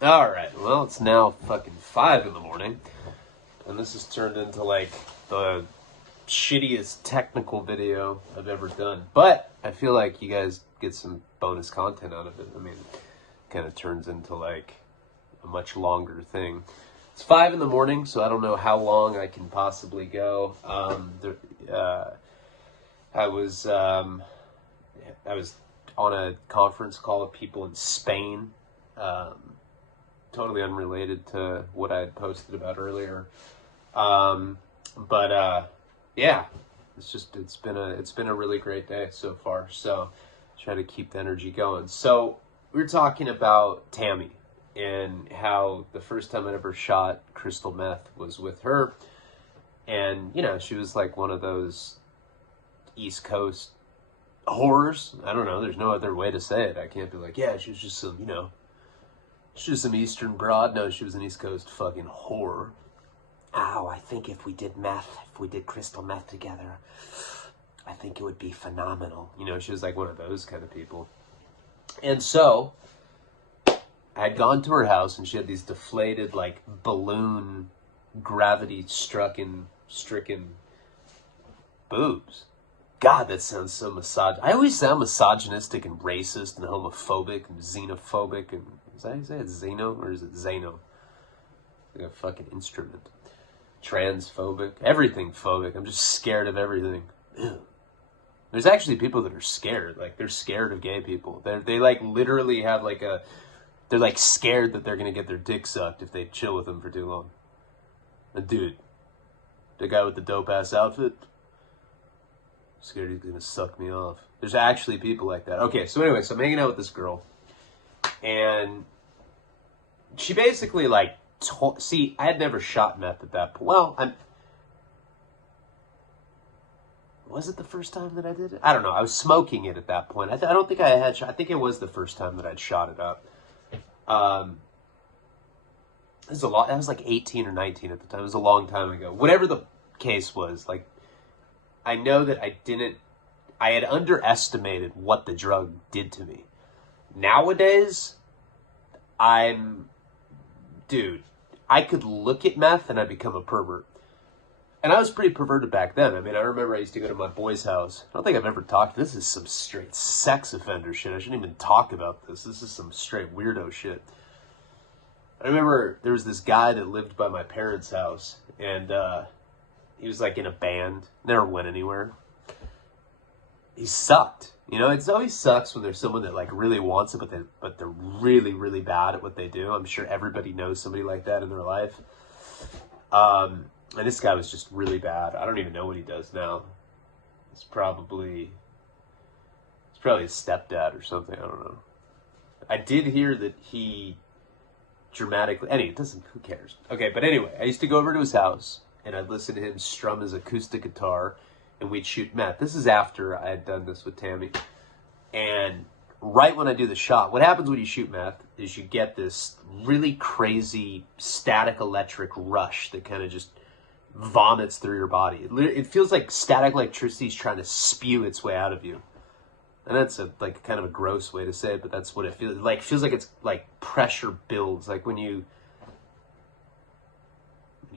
Alright, well, it's now fucking 5 in the morning, and this has turned into, like, the shittiest technical video I've ever done. But I feel like you guys get some bonus content out of it. I mean, it kind of turns into, like, a much longer thing. It's 5 in the morning, so I don't know how long I can possibly go. I was on a conference call with people in Spain. Totally unrelated to what I had posted about earlier. Yeah, it's been a really great day so far. So try to keep the energy going. So we were talking about Tammy and how the first time I ever shot crystal meth was with her. And, you know, she was like one of those East Coast whores. I don't know. There's no other way to say it. I can't be like, yeah, she was just some, she was some Eastern broad. No, she was an East Coast fucking whore. Ow, I think if we did crystal meth together, I think it would be phenomenal. You know, she was like one of those kind of people. And so I had gone to her house and she had these deflated, like, balloon gravity-stricken boobs. God, that sounds so I always sound misogynistic and racist and homophobic and xenophobic and... Is that how you say it? Xeno? Or is it Zano? Like a fucking instrument. Transphobic. Everything phobic. I'm just scared of everything. Ew. There's actually people that are scared. Like, they're scared of gay people. They like, literally have, like, they're, like, scared that they're gonna get their dick sucked if they chill with them for too long. And dude, the guy with the dope-ass outfit, scared he's gonna suck me off. There's actually people like that. Okay, so anyway, so I'm hanging out with this girl. And she basically, like, see, I had never shot meth at that point. Well, was it the first time that I did it? I don't know. I was smoking it at that point. I don't think I had I think it was the first time that I'd shot it up. It was I was like 18 or 19 at the time. It was a long time ago. Whatever the case was, like, I know that I had underestimated what the drug did to me. Nowadays, dude, I could look at meth and I'd become a pervert. And I was pretty perverted back then. I mean, I remember I used to go to my boy's house. I don't think I've ever talked. This is some straight sex offender shit. I shouldn't even talk about this. This is some straight weirdo shit. I remember there was this guy that lived by my parents' house. And he was like in a band. Never went anywhere. He sucked. You know, it always sucks when there's someone that, like, really wants it, but they're really, really bad at what they do. I'm sure everybody knows somebody like that in their life. And this guy was just really bad. I don't even know what he does now. It's probably his stepdad or something. I don't know. I did hear that he dramatically... Anyway, who cares? Okay, but anyway, I used to go over to his house, and I'd listen to him strum his acoustic guitar, and we'd shoot meth. This is after I had done this with Tammy. And right when I do the shot, what happens when you shoot meth is you get this really crazy static electric rush that kind of just vomits through your body. It feels like static electricity is trying to spew its way out of you. And that's like kind of a gross way to say it, but that's what it feels like. It feels like it's like pressure builds, like when you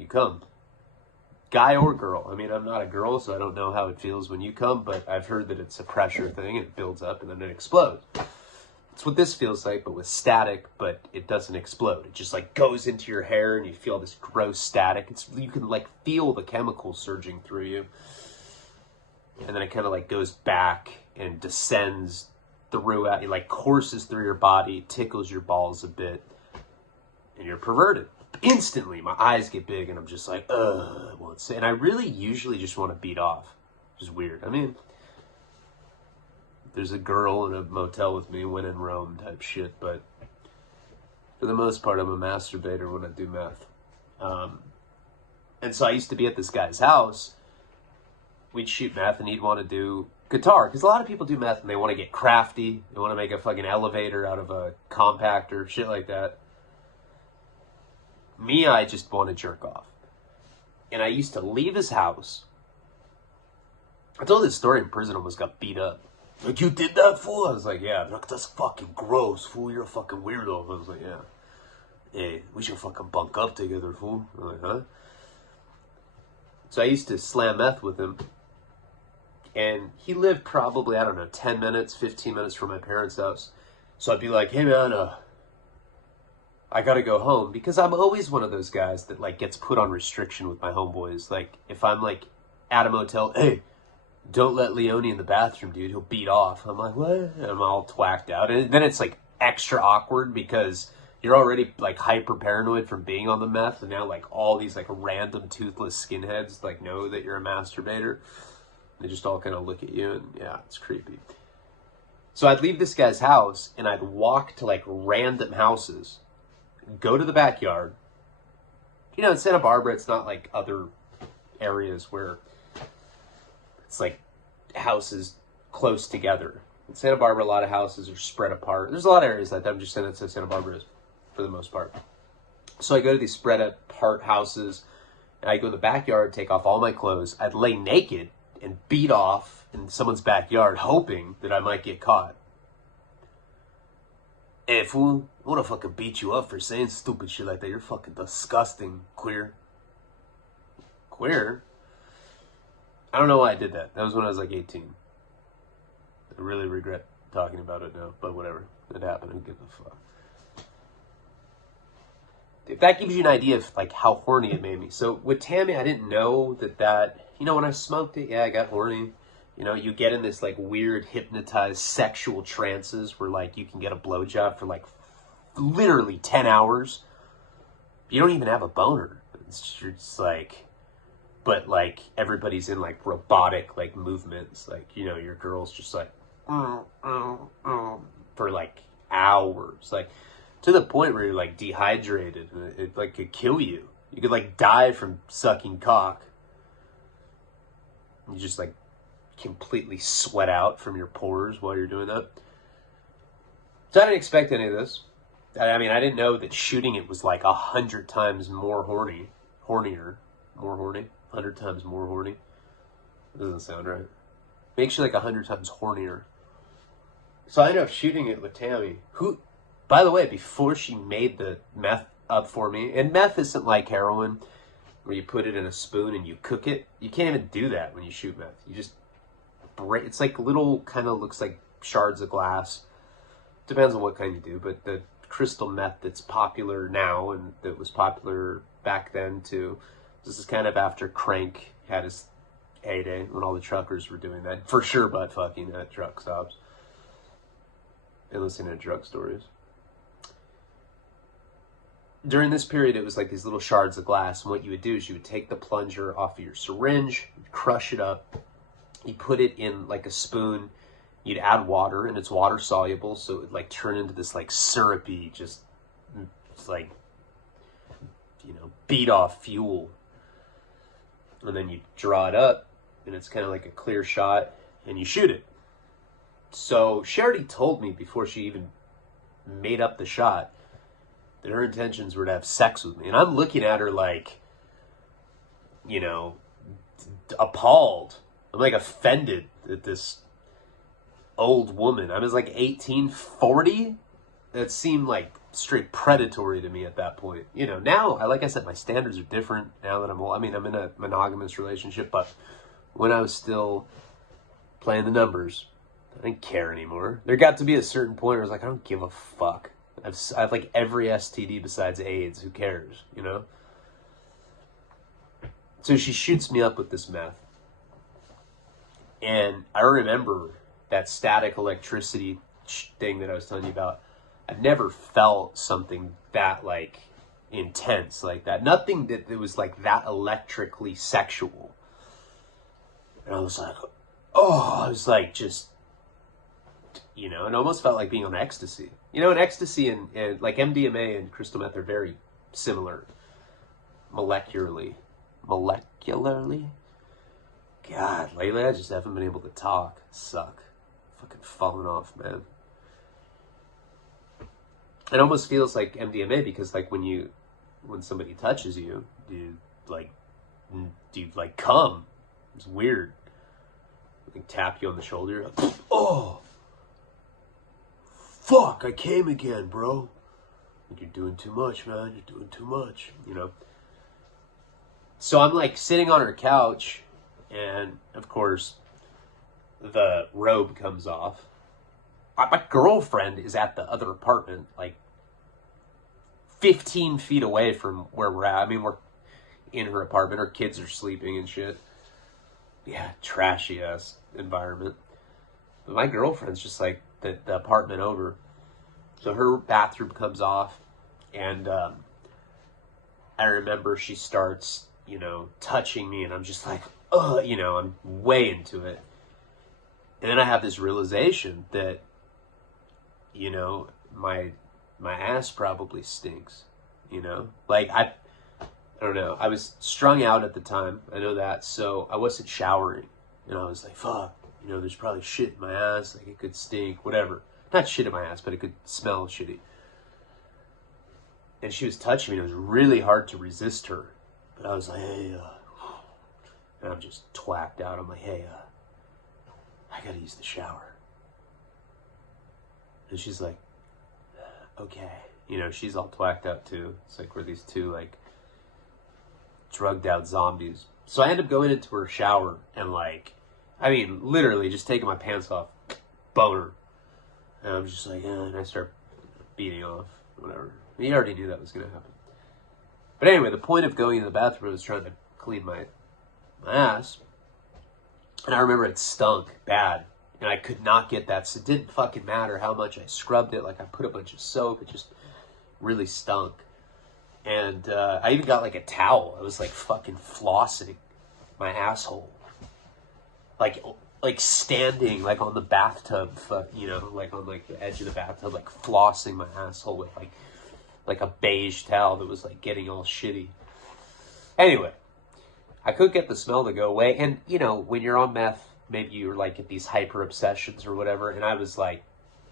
come. Guy or girl. I mean, I'm not a girl, so I don't know how it feels when you come, but I've heard that it's a pressure thing, and it builds up, and then it explodes. That's what this feels like, but with static, but it doesn't explode. It just, like, goes into your hair, and you feel this gross static. You can, like, feel the chemicals surging through you. And then it kind of, like, goes back and descends throughout. It, like, courses through your body, tickles your balls a bit, and you're perverted. Instantly, my eyes get big, and I'm just like, ugh. And I really usually just want to beat off. Which is weird. I mean, there's a girl in a motel with me, when in Rome type shit, but for the most part, I'm a masturbator when I do meth. And so I used to be at this guy's house. We'd shoot meth, and he'd want to do guitar. Because a lot of people do meth, and they want to get crafty. They want to make a fucking elevator out of a compactor, shit like that. Me, I just want to jerk off. And I used to leave his house. I told this story in prison, almost got beat up. Like, you did that, fool? I was like, yeah. They're like, that's fucking gross, fool. You're a fucking weirdo. I was like, yeah. hey, we should fucking bunk up together, fool. I'm like, huh? So I used to slam meth with him. And he lived probably, I don't know, 10 minutes, 15 minutes from my parents' house. So I'd be like, hey man, I gotta go home. Because I'm always one of those guys that like gets put on restriction with my homeboys. Like if I'm like at a motel, hey, don't let Leone in the bathroom, dude. He'll beat off. I'm like, what? And I'm all twacked out. And then it's like extra awkward because you're already like hyper paranoid from being on the meth. And now like all these like random toothless skinheads like know that you're a masturbator. They just all kind of look at you and yeah, it's creepy. So I'd leave this guy's house and I'd walk to like random houses, go to the backyard. You know, in Santa Barbara, it's not like other areas where it's like houses close together. In Santa Barbara, a lot of houses are spread apart. There's a lot of areas like that. I'm just saying that's how Santa Barbara is for the most part. So I go to these spread apart houses and I go in the backyard, take off all my clothes. I'd lay naked and beat off in someone's backyard, hoping that I might get caught. Hey, fool, I wanna fucking beat you up for saying stupid shit like that. You're fucking disgusting, queer. Queer? I don't know why I did that. That was when I was like 18. I really regret talking about it now, but whatever. It happened. Who gives a fuck? If that gives you an idea of like how horny it made me. So with Tammy, I didn't know that, you know, when I smoked it, yeah, I got horny. You know, you get in this like weird hypnotized sexual trances where like you can get a blowjob for like literally 10 hours. You don't even have a boner. It's just like, but like everybody's in like robotic like movements. Like, you know, your girl's just like, for like hours. Like, to the point where you're like dehydrated and it like could kill you. You could like die from sucking cock. You just like completely sweat out from your pores while you're doing that. So I didn't expect any of this. I mean, I didn't know that shooting it was like 100 times more horny. Hornier. More horny. 100 times more horny. Doesn't sound right. Makes you like 100 times hornier. So I ended up shooting it with Tammy, who, by the way, before she made the meth up for me, and meth isn't like heroin, where you put it in a spoon and you cook it. You can't even do that when you shoot meth. You just break. It's like little, kind of looks like shards of glass. Depends on what kind you do, but the crystal meth that's popular now and that was popular back then too. This is kind of after Crank had his heyday when all the truckers were doing that. For sure, butt fucking at truck stops and listening to drug stories. During this period, it was like these little shards of glass. And what you would do is you would take the plunger off of your syringe, crush it up, you put it in like a spoon, you'd add water, and it's water soluble, so it would like turn into this like syrupy, just like, you know, beat off fuel. And then you draw it up, and it's kind of like a clear shot, and you shoot it. So she already told me before she even made up the shot that her intentions were to have sex with me. And I'm looking at her like, you know, appalled. I'm like offended at this old woman. I was like 18, 40. That seemed like straight predatory to me at that point. You know, now, like I said, my standards are different now that I'm old. I mean, I'm in a monogamous relationship, but when I was still playing the numbers, I didn't care anymore. There got to be a certain point where I was like, I don't give a fuck. I have like every STD besides AIDS. Who cares, you know? So she shoots me up with this meth. And I remember that static electricity thing that I was telling you about. I've never felt something that like intense like that. Nothing that was like that electrically sexual. And I was like, oh, I was like just, you know, it almost felt like being on ecstasy. You know, and ecstasy and like MDMA and crystal meth are very similar molecularly. God, lately I just haven't been able to talk. Suck. Fucking falling off, man. It almost feels like MDMA because like when somebody touches you, do you like come? It's weird. Like tap you on the shoulder. Oh, fuck! I came again, bro. You're doing too much, man. You're doing too much, you know. So I'm like sitting on her couch, and of course, the robe comes off. My girlfriend is at the other apartment, like 15 feet away from where we're at. I mean, we're in her apartment. Her kids are sleeping and shit. Yeah, trashy ass environment. But my girlfriend's just like the apartment over. So her bathroom comes off, and I remember she starts, you know, touching me, and I'm just like, ugh, you know, I'm way into it. And then I have this realization that, you know, my ass probably stinks, you know? Like, I don't know. I was strung out at the time. I know that. So I wasn't showering. And I was like, fuck, you know, there's probably shit in my ass. Like, it could stink, whatever. Not shit in my ass, but it could smell shitty. And she was touching me, and it was really hard to resist her. But I was like, hey, and I'm just twacked out. I'm like, hey, I gotta use the shower. And she's like, okay. You know, she's all twacked out too. It's like we're these two, like, drugged out zombies. So I end up going into her shower and, like, I mean, literally just taking my pants off, boner. And I'm just like, and I start beating off, whatever. He already knew that was going to happen. But anyway, the point of going in the bathroom was trying to clean my ass. And I remember it stunk bad. And I could not get that. So it didn't fucking matter how much I scrubbed it. Like, I put a bunch of soap. It just really stunk. And I even got, like, a towel. I was, like, fucking flossing my asshole. Like standing, like, on the bathtub, you know, like, on, like, the edge of the bathtub, like, flossing my asshole with, like a beige towel that was, like, getting all shitty. Anyway, I couldn't get the smell to go away. And, you know, when you're on meth, maybe you're, like, at these hyper obsessions or whatever. And I was, like,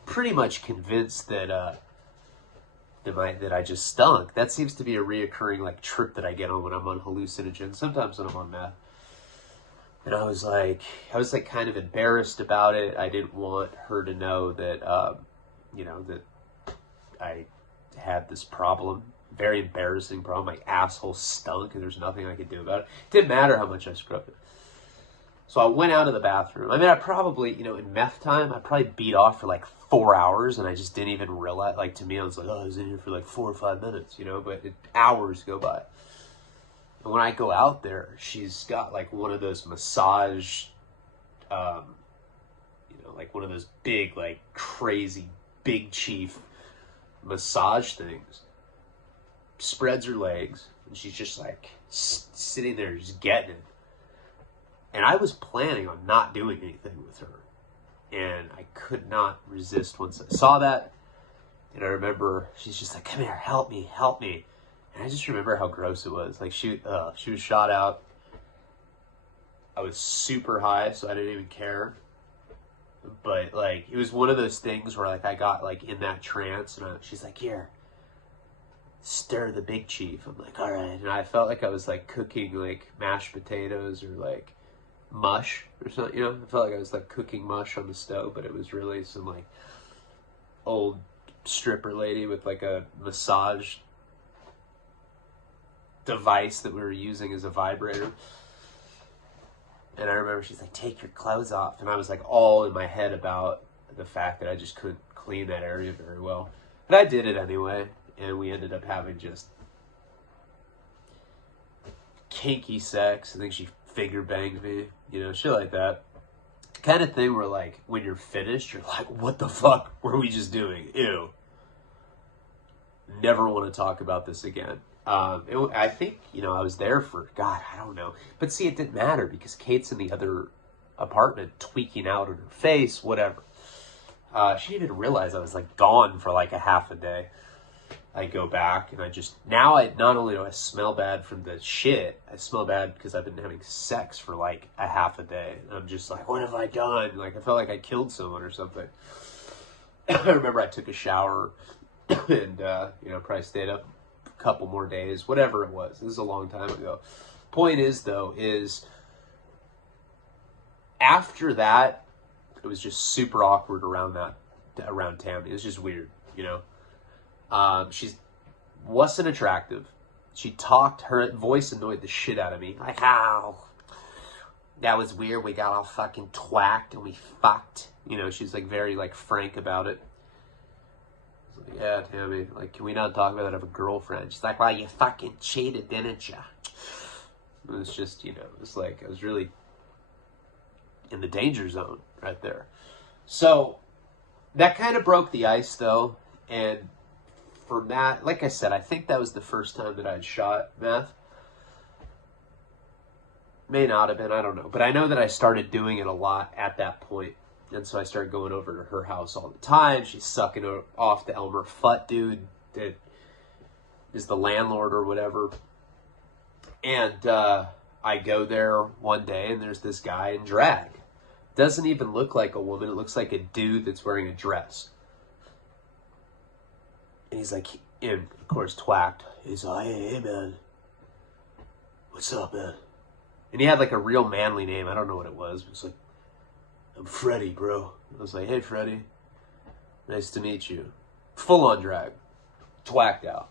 pretty much convinced that that I just stunk. That seems to be a reoccurring, like, trip that I get on when I'm on hallucinogens. Sometimes when I'm on meth. And I was like kind of embarrassed about it. I didn't want her to know that, you know, that I had this problem. Very embarrassing problem. My asshole stunk and there's nothing I could do about it. It didn't matter how much I scrubbed it. So I went out of the bathroom. I mean, I probably, you know, in meth time, I probably beat off for like 4 hours and I just didn't even realize, like, to me, I was like, oh, I was in here for like 4 or 5 minutes, you know, but hours go by. And when I go out there, she's got like one of those massage, you know, like one of those big, like crazy big chief massage things. Spreads her legs and she's just like sitting there just getting it. And I was planning on not doing anything with her. And I could not resist once I saw that. And I remember she's just like, come here, help me, help me. And I just remember how gross it was. Like, she was shot out. I was super high, so I didn't even care. But, like, it was one of those things where, like, I got, like, in that trance. And she's like, here, stir the big chief. I'm like, all right. And I felt like I was, like, cooking, like, mashed potatoes or, like, mush or something, you know? I felt like I was, like, cooking mush on the stove. But it was really some, like, old stripper lady with, like, a massage device that we were using as a vibrator. And I remember she's like, take your clothes off. And I was like all in my head about the fact that I just couldn't clean that area very well. But I did it anyway. And we ended up having just kinky sex. I think she finger banged me, you know, shit like that. Kind of thing where, like, when you're finished, you're like, what the fuck were we just doing? Ew. Never want to talk about this again. I think, you know, I was there for, God, I don't know. But see, it didn't matter because Kate's in the other apartment tweaking out on her face, whatever. She didn't even realize I was, like, gone for, like, a half a day. I go back and I just, now not only do I smell bad from the shit, I smell bad because I've been having sex for, like, a half a day. And I'm just like, what have I done? Like, I felt like I killed someone or something. I remember I took a shower and, you know, probably stayed up couple more days, whatever it was. This is a long time ago. Point is, though, is after that, it was just super awkward around Tammy. It was just weird, you know. She's wasn't attractive. She talked, her voice annoyed the shit out of me. Like, how? That was weird. We got all fucking twacked and we fucked. You know, she's like very like frank about it. I was like, yeah, Tammy, like, can we not talk about that? I have a girlfriend. She's like, well, you fucking cheated, didn't you? It was just, you know, it was like, I was really in the danger zone right there. So that kind of broke the ice though. And from that, like I said, I think that was the first time that I'd shot meth. May not have been, I don't know. But I know that I started doing it a lot at that point. And so I started going over to her house all the time. She's sucking off the Elmer Fudd dude that is the landlord or whatever. And I go there one day and there's this guy in drag. Doesn't even look like a woman. It looks like a dude that's wearing a dress. And he's like, and of course, twacked. He's like, hey, man. What's up, man? And he had like a real manly name. I don't know what it was. But it's like, I'm Freddie, bro. I was like, hey, Freddie. Nice to meet you. Full on drag. Twacked out.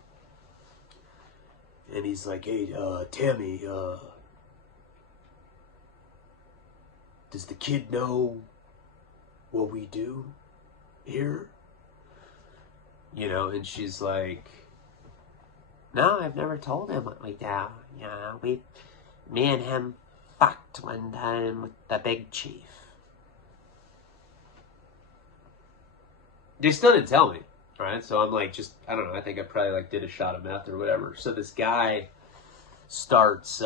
And he's like, hey, Tammy, does the kid know what we do here? You know, and she's like, no, I've never told him what we do. You know, me and him fucked one time with the big chief. They still didn't tell me, right? So I'm like, just, I don't know, I think I probably like did a shot of meth or whatever. So this guy starts,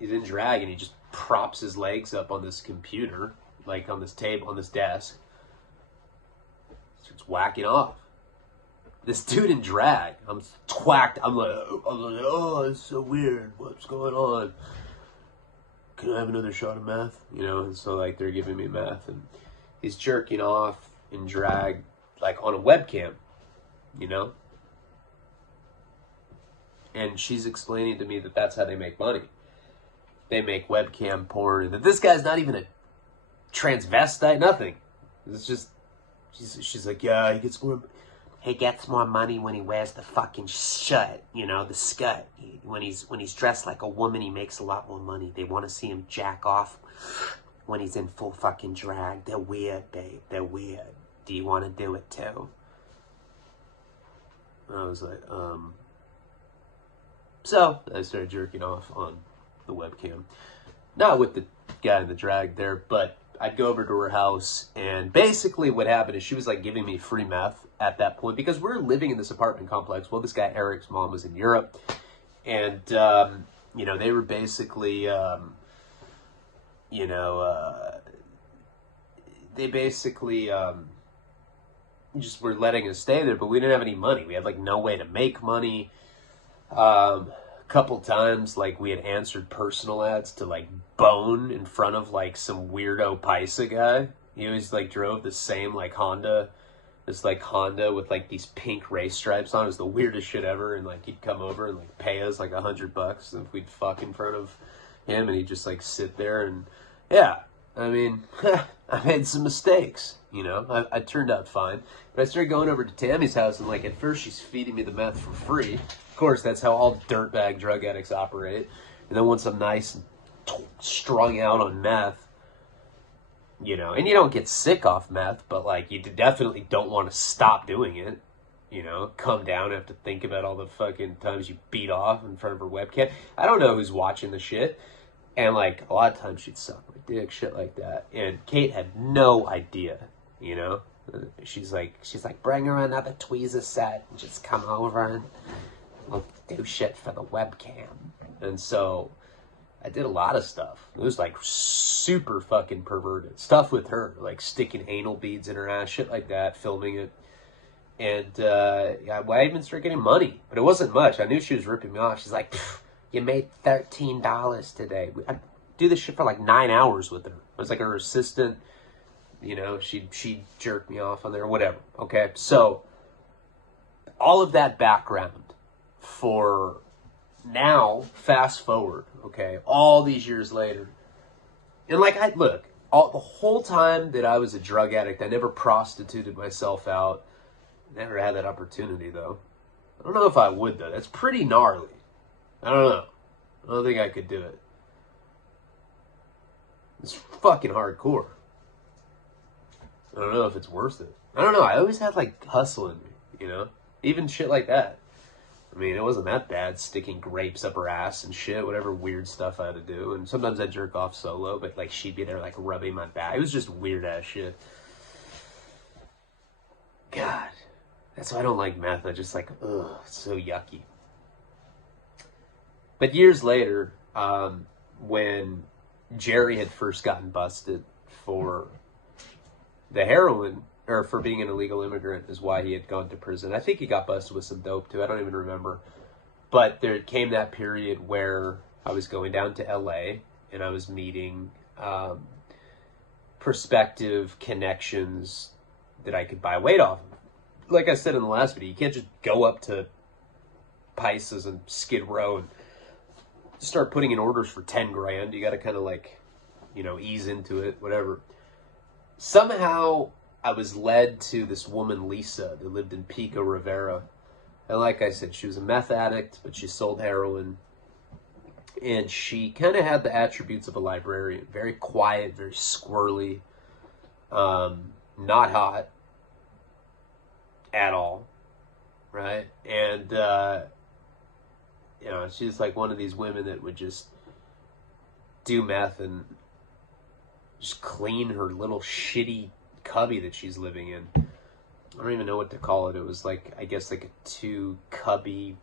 he's in drag and he just props his legs up on this computer, like on this table, on this desk. Starts whacking off. This dude in drag, I'm twacked. I'm like, oh, it's so weird. What's going on? Can I have another shot of meth? You know, and so like they're giving me meth and he's jerking off in drag, like on a webcam, you know? And she's explaining to me that that's how they make money. They make webcam porn, and that this guy's not even a transvestite, nothing. It's just, she's like, yeah, he gets more money when he wears the fucking shirt, you know, the skirt. When he's dressed like a woman, he makes a lot more money. They want to see him jack off when he's in full fucking drag. They're weird, babe. They're weird. Do you want to do it too? And I was like, So I started jerking off on the webcam. Not with the guy in the drag there, but I'd go over to her house, and basically what happened is she was like giving me free meth at that point because we're living in this apartment complex. Well, this guy Eric's mom was in Europe, and you know, they were basically they basically just were letting us stay there, but we didn't have any money. We had like no way to make money. A couple times, like, we had answered personal ads to like bone in front of like some weirdo Paisa guy. He always like drove the same like Honda, this like Honda with like these pink race stripes on. It was the weirdest shit ever. And like he'd come over and like pay us like $100 if we'd fuck in front of him, and he'd just like sit there. And yeah, I mean, I made some mistakes, you know. I turned out fine. But I started going over to Tammy's house, and like at first she's feeding me the meth for free. Of course, that's how all dirtbag drug addicts operate. And then once I'm nice and strung out on meth, you know, and you don't get sick off meth, but like you definitely don't want to stop doing it. You know, come down, have to think about all the fucking times you beat off in front of her webcam. I don't know who's watching the shit. And like a lot of times she'd suck my dick, shit like that. And Kate had no idea, you know. She's like, bring her another tweezer set and just come over and we'll do shit for the webcam. And so I did a lot of stuff. It was like super fucking perverted stuff with her, like sticking anal beads in her ass, shit like that, filming it. And yeah, I even started getting money, but it wasn't much. I knew she was ripping me off. She's like, you made $13 today. I do this shit for like 9 hours with her. I was like her assistant, you know, she'd jerk me off on there or whatever. Okay. So all of that background for now, fast forward, okay, all these years later. And like, the whole time that I was a drug addict, I never prostituted myself out. Never had that opportunity though. I don't know if I would, though. That's pretty gnarly. I don't know. I don't think I could do it. It's fucking hardcore. I don't know if it's worth it. I don't know. I always had, like, hustle in me, you know? Even shit like that. I mean, it wasn't that bad, sticking grapes up her ass and shit, whatever weird stuff I had to do. And sometimes I'd jerk off solo, but, like, she'd be there, like, rubbing my back. It was just weird-ass shit. God. That's why I don't like meth. I just, like, ugh, it's so yucky. But years later, when Jerry had first gotten busted for the heroin, or for being an illegal immigrant, is why he had gone to prison. I think he got busted with some dope too. I don't even remember. But there came that period where I was going down to LA and I was meeting prospective connections that I could buy weight off of. Like I said in the last video, you can't just go up to Pisces and Skid Row and start putting in orders for 10 grand. You got to kind of like, you know, ease into it, whatever. Somehow I was led to this woman, Lisa, that lived in Pico Rivera. And like I said, she was a meth addict, but she sold heroin. And she kind of had the attributes of a librarian. Very quiet, very squirrely, not hot at all, right? And, you know, she's like one of these women that would just do meth and just clean her little shitty cubby that she's living in. I don't even know what to call it. It was like, I guess like a 2-cubby,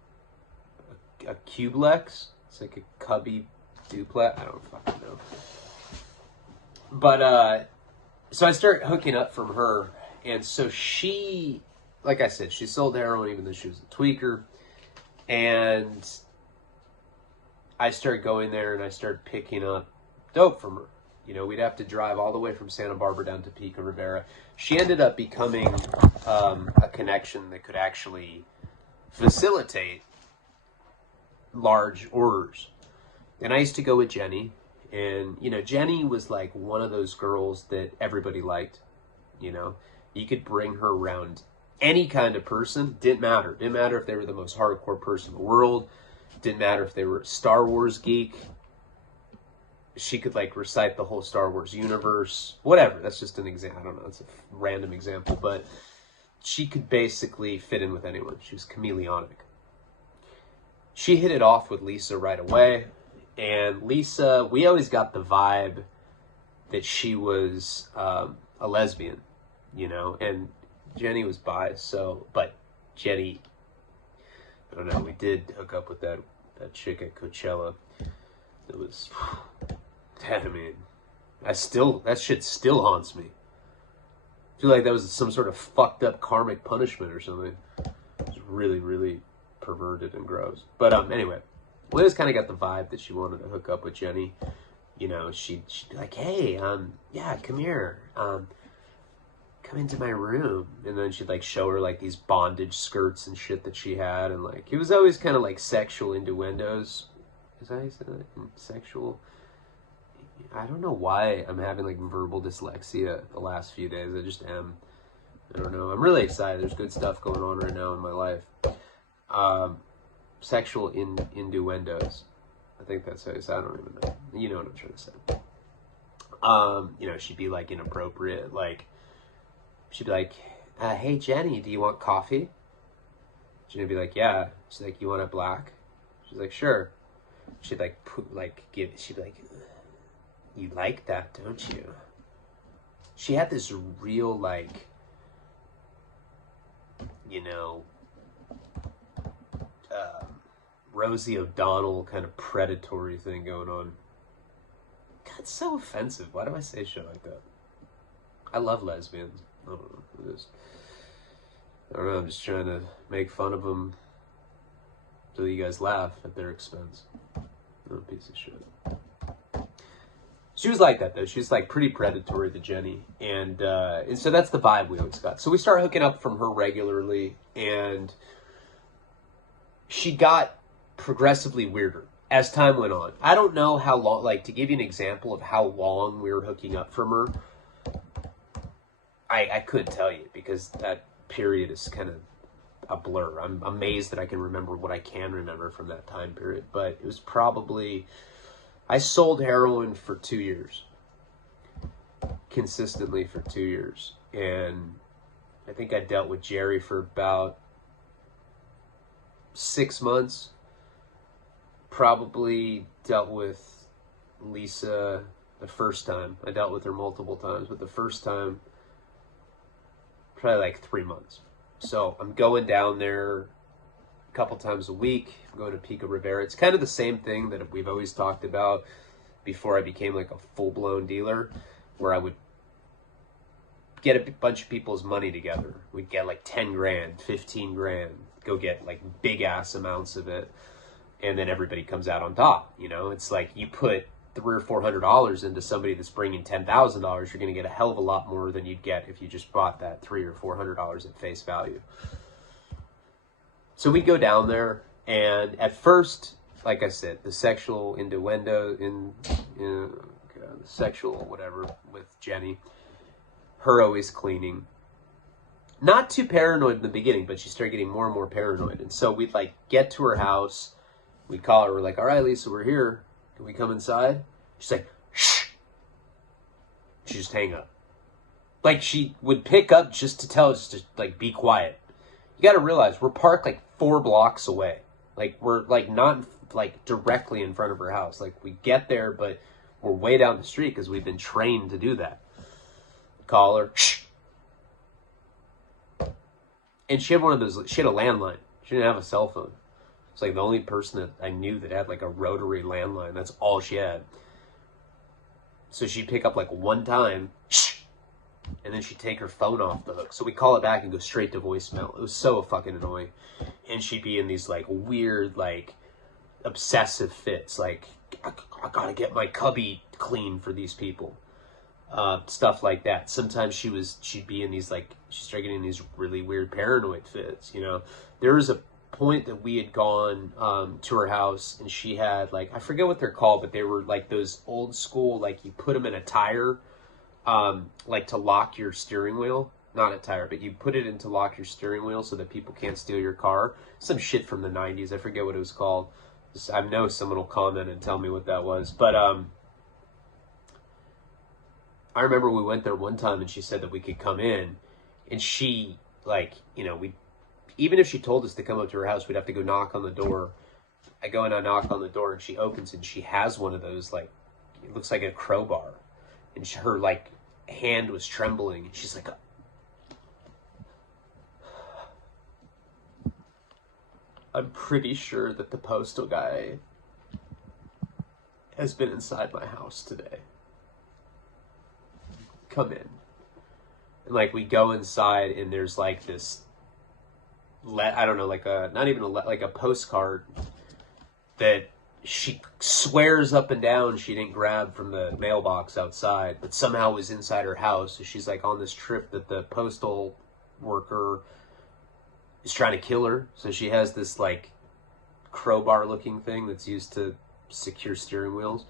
a cublex. It's like a cubby duplex. I don't fucking know. But, so I started hooking up from her. And so she, like I said, she sold heroin even though she was a tweaker. And I started going there and I started picking up dope from her. You know, we'd have to drive all the way from Santa Barbara down to Pico Rivera. She ended up becoming a connection that could actually facilitate large orders. And I used to go with Jenny. And, you know, Jenny was like one of those girls that everybody liked. You know, you could bring her around any kind of person. Didn't matter. Didn't matter if they were the most hardcore person in the world. Didn't matter if they were a Star Wars geek. She could like recite the whole Star Wars universe, whatever. That's just an example. I don't know. It's a random example, but she could basically fit in with anyone. She was chameleonic. She hit it off with Lisa right away. And Lisa, we always got the vibe that she was a lesbian, you know, and Jenny was bi, so, but Jenny, I don't know, we did hook up with that chick at Coachella. It was, I mean, that shit still haunts me. I feel like that was some sort of fucked up karmic punishment or something. It was really, really perverted and gross. But anyway, Liz kind of got the vibe that she wanted to hook up with Jenny. You know, she'd be like, hey, yeah, come here. Come into my room. And then she'd like show her like these bondage skirts and shit that she had. And like, it was always kind of like sexual innuendos. Is that how you say that? Sexual. I don't know why I'm having like verbal dyslexia the last few days. I just am. I don't know. I'm really excited. There's good stuff going on right now in my life. Sexual innuendos. I think that's how you say it. I don't even know. You know what I'm trying to say. You know, she'd be like inappropriate. Like, she'd be like, hey, Jenny, do you want coffee? Jenny'd be like, yeah. She's like, you want it black? She's like, sure. She'd like, she'd be like, you like that, don't you? She had this real, like, you know, Rosie O'Donnell kind of predatory thing going on. God, it's so offensive. Why do I say shit like that? I love lesbians. I don't know. I don't know. I'm just trying to make fun of them so you guys laugh at their expense. No piece of shit. She was like that though. She was like pretty predatory to Jenny, and so that's the vibe we always got. So we started hooking up from her regularly, and she got progressively weirder as time went on. I don't know how long. Like, to give you an example of how long we were hooking up from her, I couldn't tell you because that period is kind of a blur. I'm amazed that I can remember what I can remember from that time period. But it was probably, I sold heroin for 2 years. Consistently for 2 years. And I think I dealt with Jerry for about 6 months. Probably dealt with Lisa the first time. I dealt with her multiple times, but the first time, probably like 3 months. So I'm going down there a couple times a week. I'm going to Pico Rivera. It's kind of the same thing that we've always talked about before I became like a full-blown dealer, where I would get a bunch of people's money together. We'd get like 10 grand, 15 grand, go get like big ass amounts of it. And then everybody comes out on top. You know, it's like you put $300 or $400 into somebody that's bringing $10,000, you're going to get a hell of a lot more than you'd get if you just bought that $300 or $400 at face value. So we'd go down there, and at first, like I said, the sexual innuendo, the sexual whatever with Jenny, her always cleaning. Not too paranoid in the beginning, but she started getting more and more paranoid. And so we'd like get to her house, we'd call her, we're like, all right, Lisa, we're here. Can we come inside? She's like, shh. She just hang up. Like she would pick up just to tell us to like be quiet. You got to realize we're parked like 4 blocks away. Like we're like not like directly in front of her house. Like we get there, but we're way down the street because we've been trained to do that. Call her, shh. And she had one of those. She had a landline. She didn't have a cell phone. It's like the only person that I knew that had like a rotary landline. That's all she had. So she'd pick up like one time, shh, and then she'd take her phone off the hook. So we call it back and go straight to voicemail. It was so fucking annoying. And she'd be in these like weird, like obsessive fits. Like, I gotta get my cubby clean for these people. Stuff like that. Sometimes she'd be in these like, she started getting these really weird paranoid fits, you know. There was a point that we had gone to her house, and she had like, I forget what they're called, but they were like those old school, like you put them in a tire, like to lock your steering wheel. Not a tire, but you put it in to lock your steering wheel so that people can't steal your car. Some shit from the 90s. I forget what it was called. I know someone will comment and tell me what that was. But I remember we went there one time and she said that we could come in, and she, like, you know, even if she told us to come up to her house, we'd have to go knock on the door. I go and I knock on the door, and she opens, and she has one of those, like, it looks like a crowbar. And her, like, hand was trembling, and she's like, I'm pretty sure that the postal guy has been inside my house today. Come in. And like we go inside, and there's like this, I don't know, like a, not even a, like a postcard that she swears up and down she didn't grab from the mailbox outside, but somehow was inside her house. So she's like on this trip that the postal worker is trying to kill her. So she has this like crowbar looking thing that's used to secure steering wheels.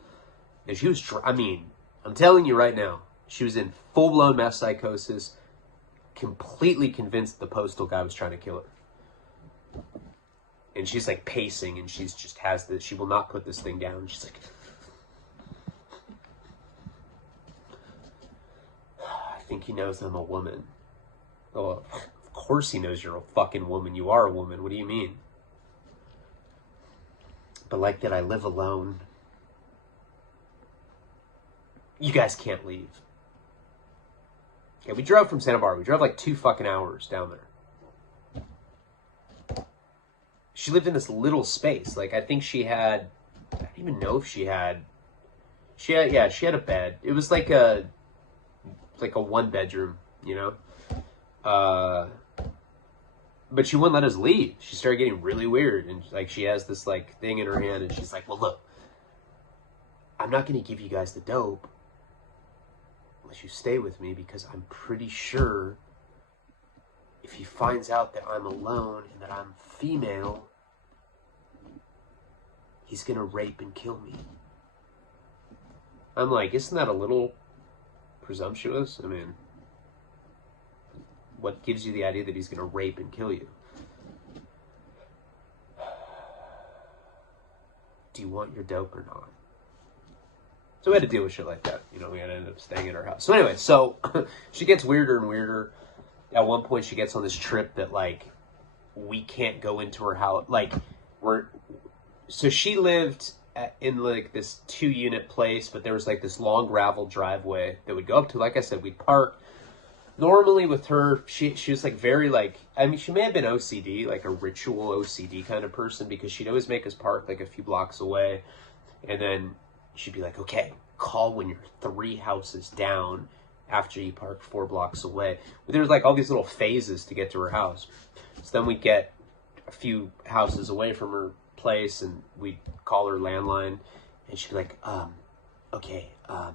And she was, I mean, I'm telling you right now, she was in full-blown meth psychosis, completely convinced the postal guy was trying to kill her. And she's like pacing, and she's just has this, she will not put this thing down. She's like, I think he knows I'm a woman. Oh, of course he knows you're a fucking woman. You are a woman. What do you mean? But like that I live alone. You guys can't leave. Okay, we drove from Santa Barbara. We drove like 2 fucking hours down there. She lived in this little space. Like, I think she had, I don't even know if she had a bed. It was like a 1-bedroom, you know? But she wouldn't let us leave. She started getting really weird. And like, she has this like thing in her hand, and she's like, well, look, I'm not going to give you guys the dope unless you stay with me, because I'm pretty sure if he finds out that I'm alone and that I'm female, he's going to rape and kill me. I'm like, isn't that a little presumptuous? I mean, what gives you the idea that he's going to rape and kill you? do you want your dope or not? So we had to deal with shit like that. You know, we had to end up staying at her house. So anyway, so she gets weirder and weirder. At one point, she gets on this trip that, like, we can't go into her house. Like, so she lived in, like, this 2-unit place, but there was, like, this long gravel driveway that would go up to. Like I said, we'd park. Normally with her, she was, like, very, like, I mean, she may have been OCD, like a ritual OCD kind of person, because she'd always make us park, like, a few blocks away. And then she'd be like, okay, call when you're 3 houses down after you park 4 blocks away. But there was, like, all these little phases to get to her house. So then we'd get a few houses away from her place, and we'd call her landline, and she'd be like, okay, what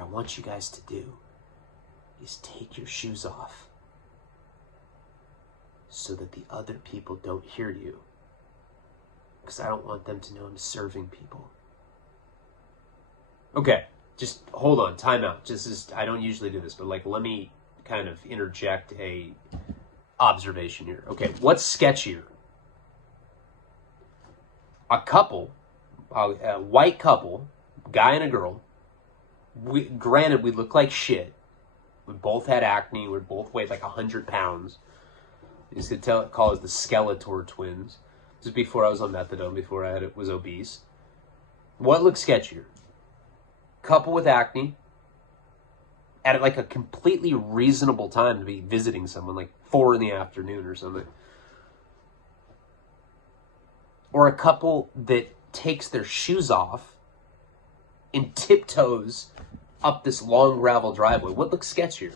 I want you guys to do is take your shoes off so that the other people don't hear you, because I don't want them to know I'm serving people. Okay, just hold on, time out. I don't usually do this, but, like, let me kind of interject a observation here. Okay, what's sketchier? A couple, a white couple, guy and a girl. Granted, we look like shit. We both had acne. We both weighed like 100 pounds. You used to call us the Skeletor twins. This is before I was on methadone, before I was obese. What looks sketchier? Couple with acne at like a completely reasonable time to be visiting someone, like 4 in the afternoon or something. Or a couple that takes their shoes off and tiptoes up this long gravel driveway. What looks sketchier?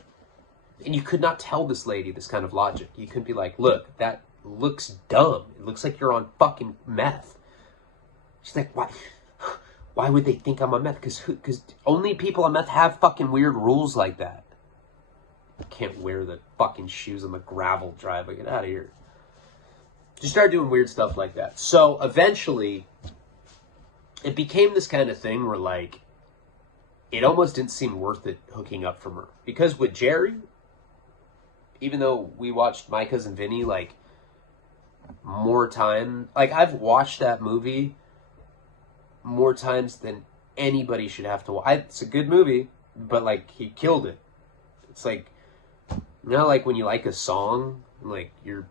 And you could not tell this lady this kind of logic. You couldn't be like, look, that looks dumb. It looks like you're on fucking meth. She's like, why? Why would they think I'm on meth? Because only people on meth have fucking weird rules like that. I can't wear the fucking shoes on the gravel driveway. Get out of here. Just started doing weird stuff like that. So eventually, it became this kind of thing where, like, it almost didn't seem worth it hooking up from her. Because with Jerry, even though we watched My Cousin Vinny, like, more time, like, I've watched that movie more times than anybody should have to watch. It's a good movie, but, like, he killed it. It's like, you know, like when you like a song, like, you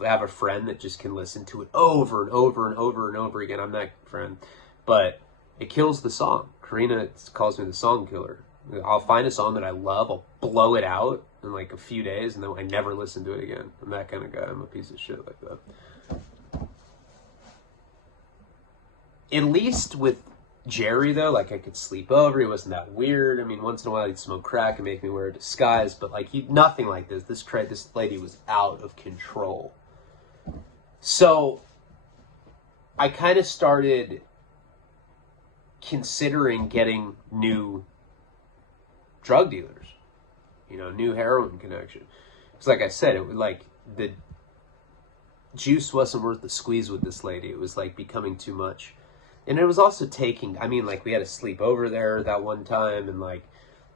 have a friend that just can listen to it over and over and over and over again. I'm that friend. But it kills the song. Karina calls me the song killer. I'll find a song that I love, I'll blow it out in like a few days, and then I never listen to it again. I'm that kind of guy. I'm a piece of shit like that. At least with Jerry, though, like, I could sleep over. He wasn't that weird. I mean, once in a while he'd smoke crack and make me wear a disguise, but, like, nothing like this. This lady was out of control. So I kind of started considering getting new drug dealers, you know, new heroin connection. Because, like I said, it was like the juice wasn't worth the squeeze with this lady. It was like becoming too much. And it was also taking, I mean, like, we had to sleep over there that one time, and, like,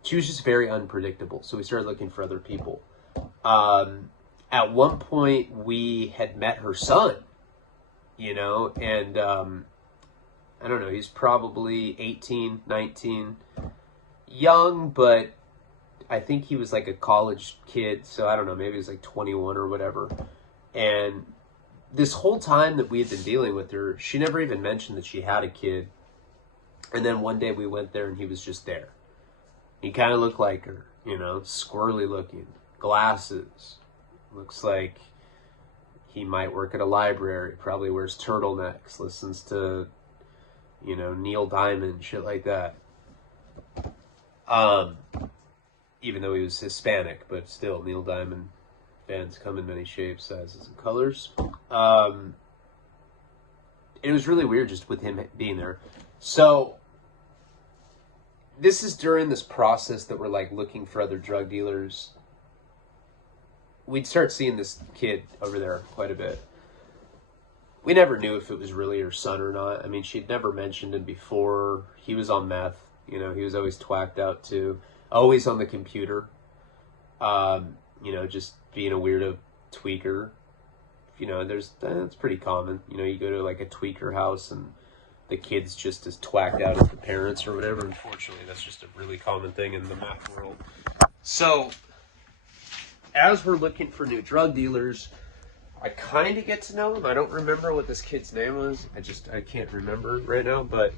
she was just very unpredictable. So we started looking for other people. At one point, we had met her son, you know, and I don't know, he's probably 18, 19, young, but I think he was like a college kid, so I don't know, maybe he was like 21 or whatever. And this whole time that we had been dealing with her, she never even mentioned that she had a kid. And then one day we went there and he was just there. He kind of looked like her, you know, squirrely looking, glasses. Looks like he might work at a library, probably wears turtlenecks, listens to, you know, Neil Diamond, shit like that. Even though he was Hispanic, but still, Neil Diamond fans come in many shapes, sizes, and colors. It was really weird just with him being there. So this is during this process that we're, like, looking for other drug dealers. We'd start seeing this kid over there quite a bit. We never knew if it was really her son or not. I mean, she'd never mentioned him before. He was on meth. You know, he was always twacked out too. Always on the computer. You know, just being a weirdo tweaker you know, that's pretty common. You know, you go to like a tweaker house and the kid's just as twacked out as the parents or whatever. Unfortunately, that's just a really common thing in the meth world. So, as we're looking for new drug dealers, I kind of get to know him. I don't remember what this kid's name was. I can't remember right now, but,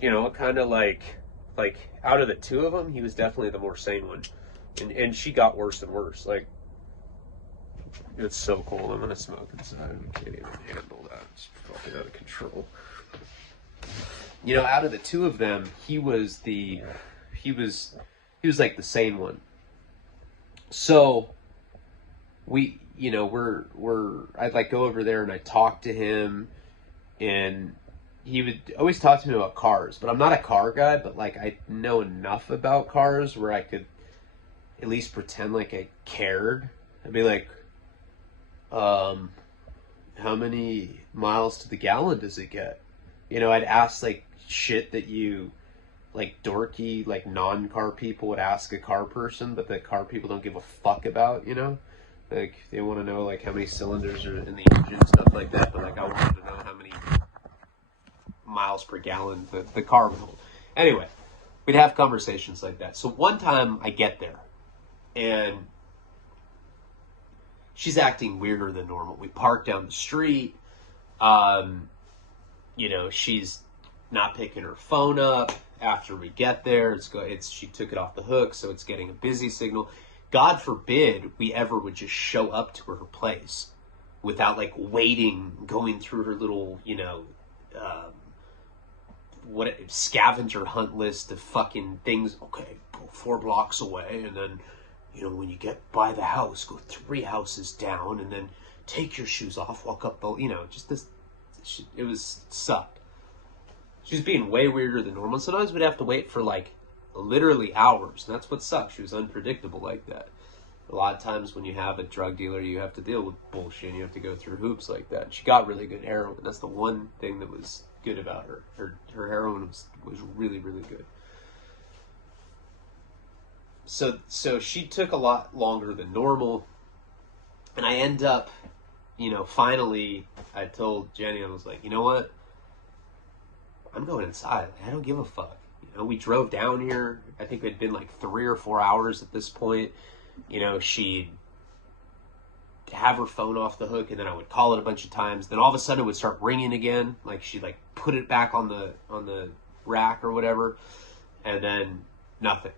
you know, kind of like out of the two of them, he was definitely the more sane one. And she got worse and worse. Like, it's so cold. I'm going to smoke inside. I can't even handle that. It's fucking out of control. You know, out of the two of them, he was like the sane one. So I'd like go over there and I talk to him, and he would always talk to me about cars, but I'm not a car guy, but like I know enough about cars where I could at least pretend like I cared. I'd be like, how many miles to the gallon does it get? You know, I'd ask like shit that you, like dorky, like non-car people would ask a car person, but that car people don't give a fuck about, you know? Like, they want to know, like, how many cylinders are in the engine and stuff like that, but, like, I wanted to know how many miles per gallon the car would hold. Anyway, we'd have conversations like that. So one time I get there, and she's acting weirder than normal. We park down the street. You know, she's not picking her phone up. After we get there, she took it off the hook, so it's getting a busy signal. God forbid we ever would just show up to her place without like waiting, going through her little, you know, scavenger hunt list of fucking things. Okay, go 4 blocks away, and then, you know, when you get by the house, go 3 houses down, and then take your shoes off, walk up the, you know, just this. It sucked. She was being way weirder than normal. Sometimes we'd have to wait for like literally hours. And that's what sucks. She was unpredictable like that. A lot of times when you have a drug dealer, you have to deal with bullshit. And you have to go through hoops like that. She got really good heroin. That's the one thing that was good about her. Her heroin was really, really good. So she took a lot longer than normal. And I end up, you know, finally, I told Jenny, I was like, you know what? I'm going inside. I don't give a fuck. You know, we drove down here. I think it had been like 3 or 4 hours at this point. You know, she'd have her phone off the hook, and then I would call it a bunch of times. Then all of a sudden it would start ringing again. Like she'd like put it back on the rack or whatever, and then nothing.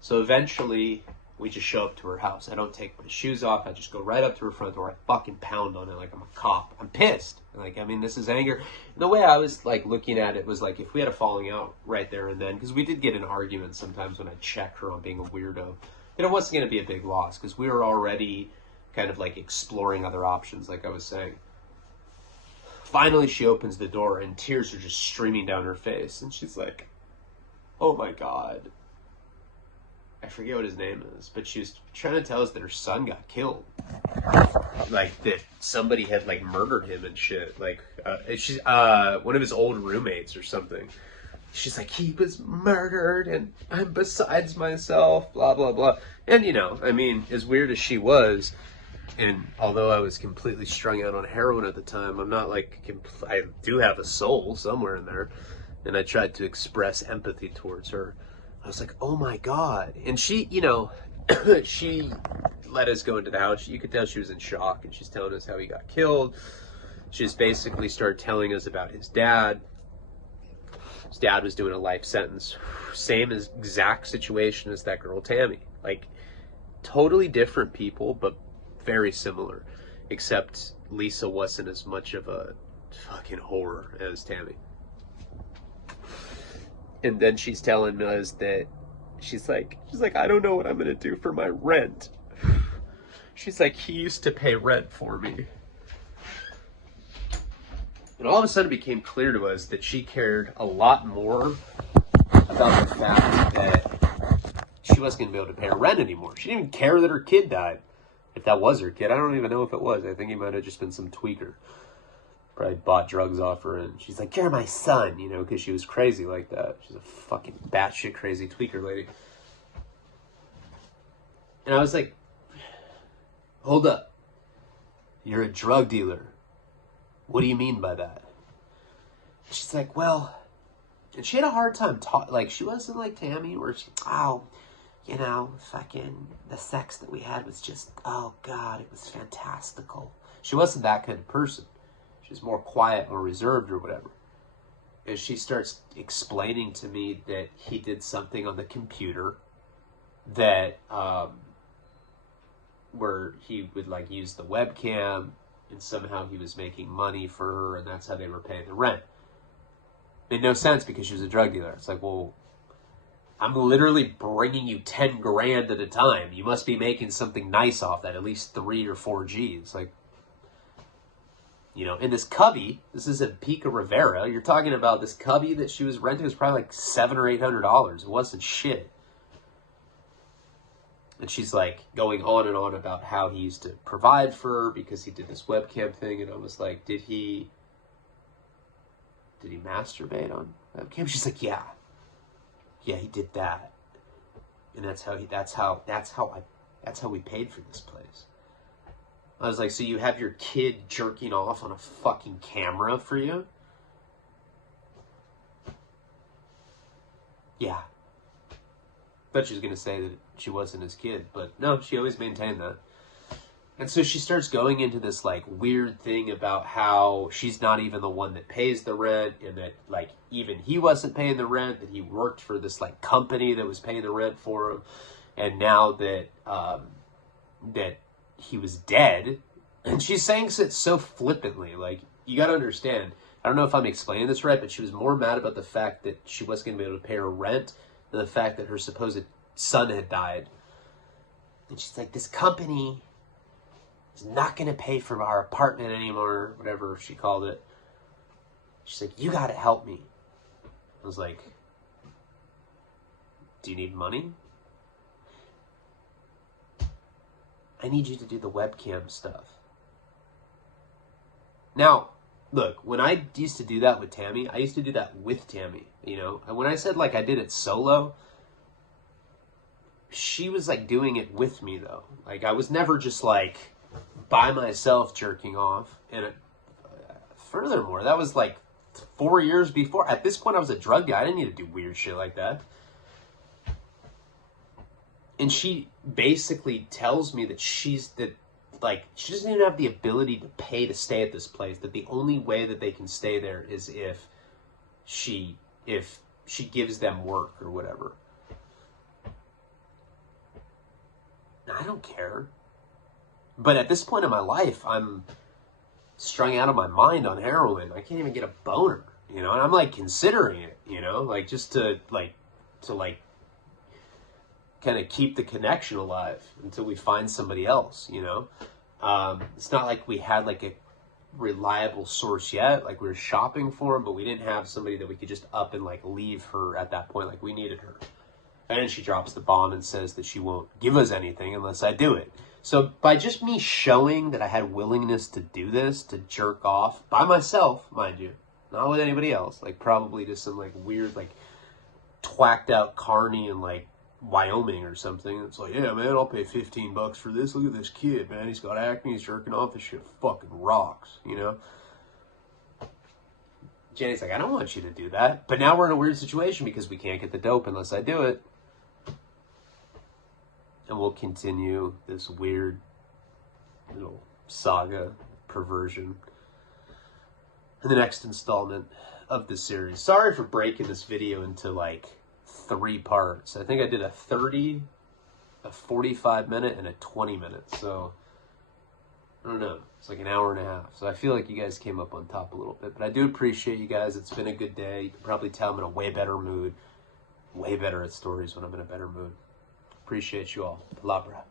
So eventually we just show up to her house. I don't take my shoes off. I just go right up to her front door. I fucking pound on it like I'm a cop. I'm pissed. Like, I mean, this is anger. And the way I was, like, looking at it was, like, if we had a falling out right there and then, because we did get in arguments sometimes when I checked her on being a weirdo, it wasn't going to be a big loss because we were already kind of, like, exploring other options, like I was saying. Finally, she opens the door and tears are just streaming down her face. And she's like, oh, my God. I forget what his name is, but she was trying to tell us that her son got killed. Like, that somebody had, like, murdered him and shit. Like, she's, one of his old roommates or something. She's like, he was murdered, and I'm besides myself, blah, blah, blah. And, you know, I mean, as weird as she was, and although I was completely strung out on heroin at the time, I'm not, like, I do have a soul somewhere in there. And I tried to express empathy towards her. I was like, oh my God. And she, you know, she let us go into the house. You could tell she was in shock, and she's telling us how he got killed. She just basically started telling us about his dad. His dad was doing a life sentence. Same exact situation as that girl, Tammy. Like, totally different people, but very similar. Except Lisa wasn't as much of a fucking horror as Tammy. And then she's telling us that she's like, I don't know what I'm going to do for my rent. She's like, he used to pay rent for me. And all of a sudden it became clear to us that she cared a lot more about the fact that she wasn't going to be able to pay her rent anymore. She didn't even care that her kid died. If that was her kid, I don't even know if it was. I think he might have just been some tweaker. Probably bought drugs off her, and she's like, you're my son, you know, because she was crazy like that. She's a fucking batshit crazy tweaker lady. And I was like, hold up. You're a drug dealer. What do you mean by that? She's like, well, and she had a hard time talking. Like, she wasn't like Tammy where she, oh, you know, fucking the sex that we had was just, oh God, it was fantastical. She wasn't that kind of person. She was more quiet, more reserved or whatever. And she starts explaining to me that he did something on the computer that, where he would like use the webcam and somehow he was making money for her and that's how they were paying the rent. Made no sense because she was a drug dealer. It's like, well, I'm literally bringing you 10 grand at a time. You must be making something nice off that, at least 3 or 4 G's. Like, you know, in this cubby, this is in Pico Rivera. You're talking about this cubby that she was renting was probably like $700 or $800. It wasn't shit. And she's like going on and on about how he used to provide for her because he did this webcam thing. And I was like, did he masturbate on webcam? She's like, yeah, he did that. And that's how we paid for this place. I was like, so you have your kid jerking off on a fucking camera for you? Yeah. Thought she was going to say that she wasn't his kid, but no, she always maintained that. And so she starts going into this like weird thing about how she's not even the one that pays the rent and that like even he wasn't paying the rent, that he worked for this like company that was paying the rent for him. And now that, that he was dead, and she's saying it so flippantly, like, you got to understand, I don't know if I'm explaining this right, but she was more mad about the fact that she wasn't going to be able to pay her rent than the fact that her supposed son had died. And she's like, this company is not going to pay for our apartment anymore, whatever she called it. She's like, you got to help me. I was like, do you need money? I need you to do the webcam stuff. Now, look, when I used to do that with Tammy, I used to do that with Tammy, you know? And when I said, like, I did it solo, she was, like, doing it with me, though. Like, I was never just, like, by myself jerking off. And furthermore, that was, like, 4 years before. At this point, I was a drug guy. I didn't need to do weird shit like that. And she basically tells me that she doesn't even have the ability to pay to stay at this place. That the only way that they can stay there is if she gives them work or whatever. I don't care. But at this point in my life, I'm strung out of my mind on heroin. I can't even get a boner, you know? And I'm like considering it, you know? Like just to kind of keep the connection alive until we find somebody else, you know? It's not like we had like a reliable source yet. Like we were shopping for him, but we didn't have somebody that we could just up and like leave her at that point. Like we needed her. And then she drops the bomb and says that she won't give us anything unless I do it. So by just me showing that I had willingness to do this, to jerk off by myself, mind you, not with anybody else, like probably just some like weird, like twacked out carny in like Wyoming or something. It's like, yeah, man, I'll pay $15 for this. Look at this kid, man. He's got acne. He's jerking off. This shit fucking rocks, you know? Jenny's like, I don't want you to do that. But now we're in a weird situation because we can't get the dope unless I do it. And we'll continue this weird little saga perversion in the next installment of the series. Sorry for breaking this video into like 3 parts. I think I did a 30, a 45 minute, and a 20 minute. So I don't know. It's like an hour and a half. So I feel like you guys came up on top a little bit. But I do appreciate you guys. It's been a good day. You can probably tell I'm in a way better mood. Way better at stories when I'm in a better mood. Appreciate you all. Palabra.